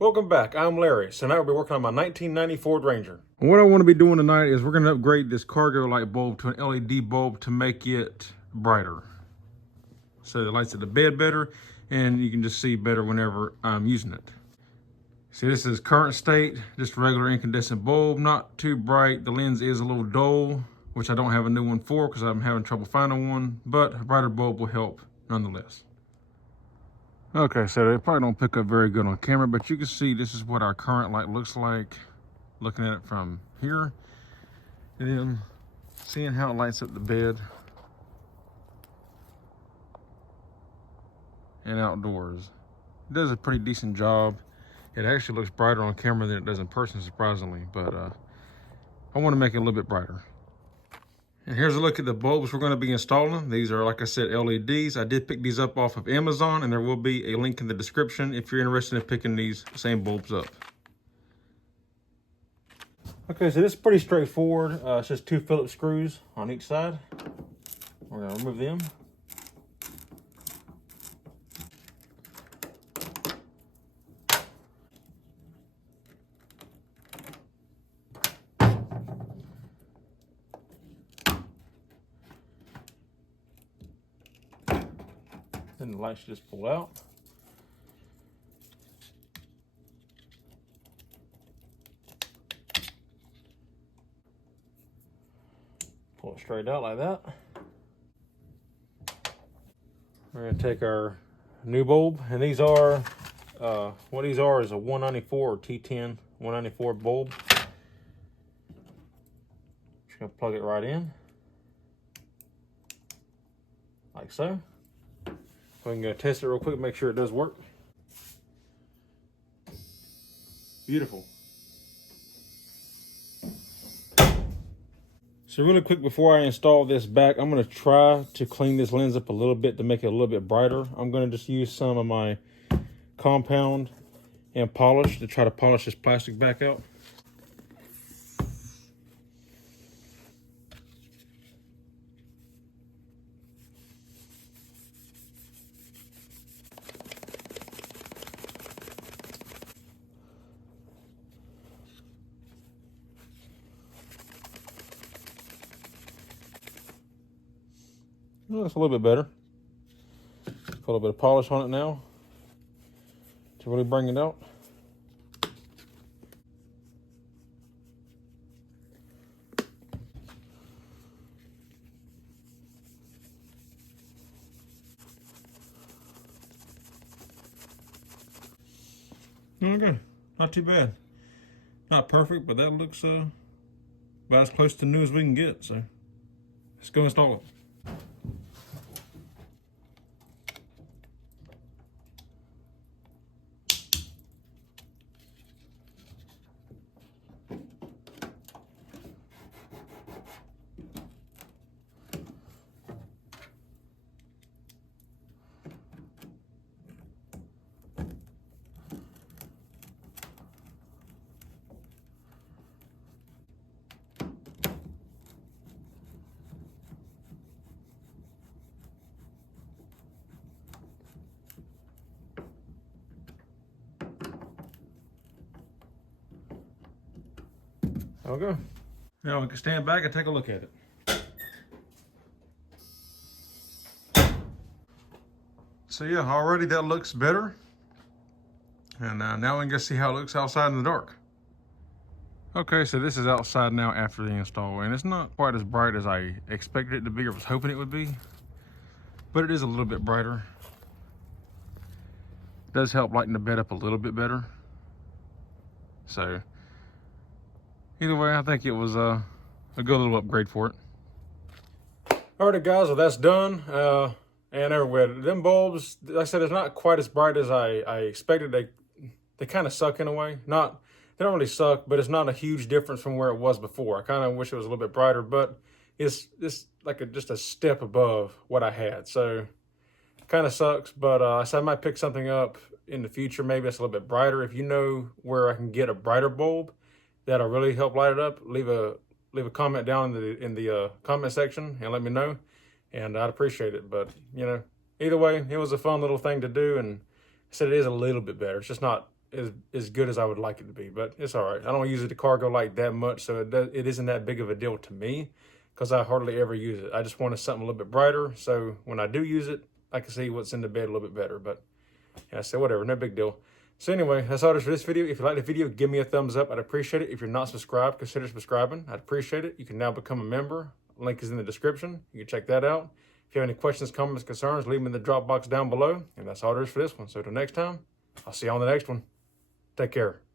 Welcome back, I'm Larry. So now we'll be working on my 1990 Ford Ranger. And what I want to be doing tonight is we're going to upgrade this cargo light bulb to an LED bulb to make it brighter. So it lights at the bed better and you can just see better whenever I'm using it. See, this is current state, just a regular incandescent bulb, not too bright. The lens is a little dull, which I don't have a new one for because I'm having trouble finding one, but a brighter bulb will help nonetheless. Okay, so they probably don't pick up very good on camera, but you can see this is what our current light looks like, looking at it from here, and then seeing how it lights up the bed and outdoors. It does a pretty decent job. It actually looks brighter on camera than it does in person, surprisingly, but I want to make it a little bit brighter. And here's a look at the bulbs we're going to be installing. These are, like I said, LEDs. I did pick these up off of Amazon, and there will be a link in the description if you're interested in picking these same bulbs up. Okay, so this is pretty straightforward. It's just 2 Phillips screws on each side. We're going to remove them. Then the lights just pull out. Pull it straight out like that. We're going to take our new bulb, and these are, what these are is a 194 or T10 194 bulb. Just going to plug it right in, like so. We can go test it real quick, make sure it does work. Beautiful. So really quick before I install this back, I'm going to try to clean this lens up a little bit to make it a little bit brighter. I'm going to just use some of my compound and polish to try to polish this plastic back out. Well, it's a little bit better. Put a little bit of polish on it now to really bring it out. Okay, not too bad. Not perfect, but that looks about as close to new as we can get. So let's go install it. Okay. Now we can stand back and take a look at it. So yeah, already that looks better. And now we can go see how it looks outside in the dark. Okay, so this is outside now after the install, and it's not quite as bright as I expected it to be or was hoping it would be, but it is a little bit brighter. It does help lighten the bed up a little bit better. So either way, I think it was a good little upgrade for it. Alrighty guys, well that's done. And everywhere, them bulbs, like I said, it's not quite as bright as I expected. They kind of suck in a way. They don't really suck, but it's not a huge difference from where it was before. I kind of wish it was a little bit brighter, but it's like just a step above what I had. So kind of sucks, but so I might pick something up in the future. Maybe it's a little bit brighter. If you know where I can get a brighter bulb that'll really help light it up, leave a comment down in the comment section and let me know, and I'd appreciate it. But you know, either way, it was a fun little thing to do, and I said it is a little bit better. It's just not as good as I would like it to be, but it's all right. I don't use it to cargo like that much, so it isn't that big of a deal to me because I hardly ever use it. I just wanted something a little bit brighter, so when I do use it, I can see what's in the bed a little bit better, but yeah, so whatever, no big deal. So anyway, that's all it is for this video. If you like the video, give me a thumbs up. I'd appreciate it. If you're not subscribed, consider subscribing. I'd appreciate it. You can now become a member. Link is in the description. You can check that out. If you have any questions, comments, concerns, leave them in the drop box down below. And that's all there is for this one. So until next time, I'll see you on the next one. Take care.